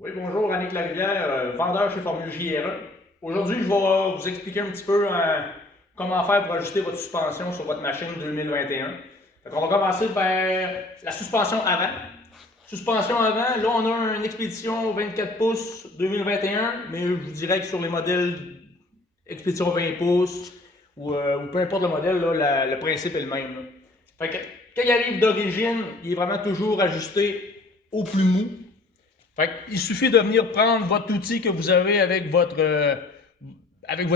Oui, bonjour, Annick Larivière, vendeur chez Formule JR1. Aujourd'hui, je vais vous expliquer un petit peu comment faire pour ajuster votre suspension sur votre machine 2021. On va commencer par la suspension avant. Suspension avant, là on a une Expédition 24 pouces 2021, mais je vous dirais que sur les modèles Expédition 20 pouces ou peu importe le modèle, là, le principe est le même. Là. Fait que, quand il arrive d'origine, il est vraiment toujours ajusté au plus mou. Fait il suffit de venir prendre votre outil que vous avez avec votre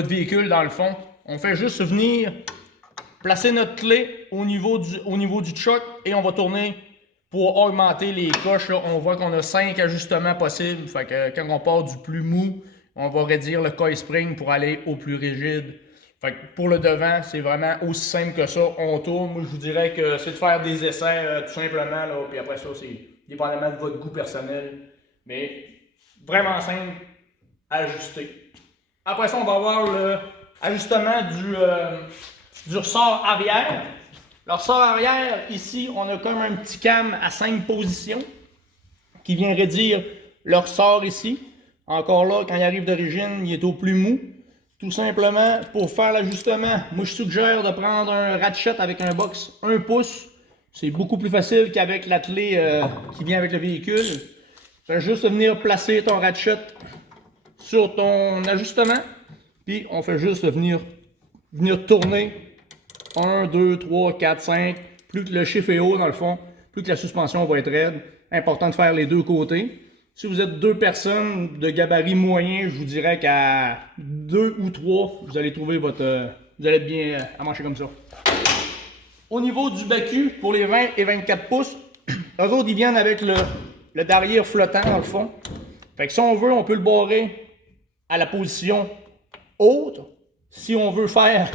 véhicule dans le fond. On fait juste venir placer notre clé au niveau du choc et on va tourner pour augmenter les coches. Là, on voit qu'on a 5 ajustements possibles. Fait que quand on part du plus mou, on va réduire le coil spring pour aller au plus rigide. Fait que pour le devant, c'est vraiment aussi simple que ça. On tourne. Moi, je vous dirais que c'est de faire des essais tout simplement. Là, puis après ça, c'est dépendamment de votre goût personnel. Mais vraiment simple à ajuster. Après ça, on va avoir l'ajustement du ressort arrière. Le ressort arrière, ici, on a comme un petit cam à 5 positions qui vient réduire le ressort ici. Encore là, quand il arrive d'origine, il est au plus mou. Tout simplement, pour faire l'ajustement, moi je suggère de prendre un ratchet avec un box 1 pouce. C'est beaucoup plus facile qu'avec la clé qui vient avec le véhicule. Tu vas juste venir placer ton ratchet sur ton ajustement. Puis on fait juste venir tourner 1, 2, 3, 4, 5. Plus que le chiffre est haut dans le fond, plus que la suspension va être raide. Important de faire les deux côtés. Si vous êtes deux personnes de gabarit moyen, je vous dirais qu'à 2 ou 3, vous allez trouver votre. Vous allez être bien à marcher comme ça. Au niveau du BACU, pour les 20 et 24 pouces, eux autres, ils viennent avec le derrière flottant dans le fond. Fait que si on veut, on peut le barrer à la position haute. Si on veut faire,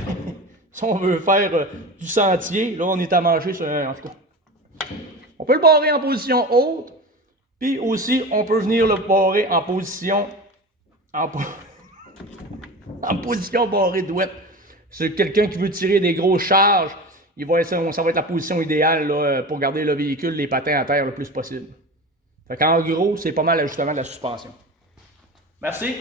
du sentier, là on est à marcher sur en tout cas. On peut le barrer en position haute. Puis aussi, on peut venir le barrer en position en position barrée douette. C'est quelqu'un qui veut tirer des grosses charges, ça va être la position idéale là, pour garder le véhicule, les patins à terre le plus possible. Fait qu'en gros, c'est pas mal l'ajustement de la suspension. Merci.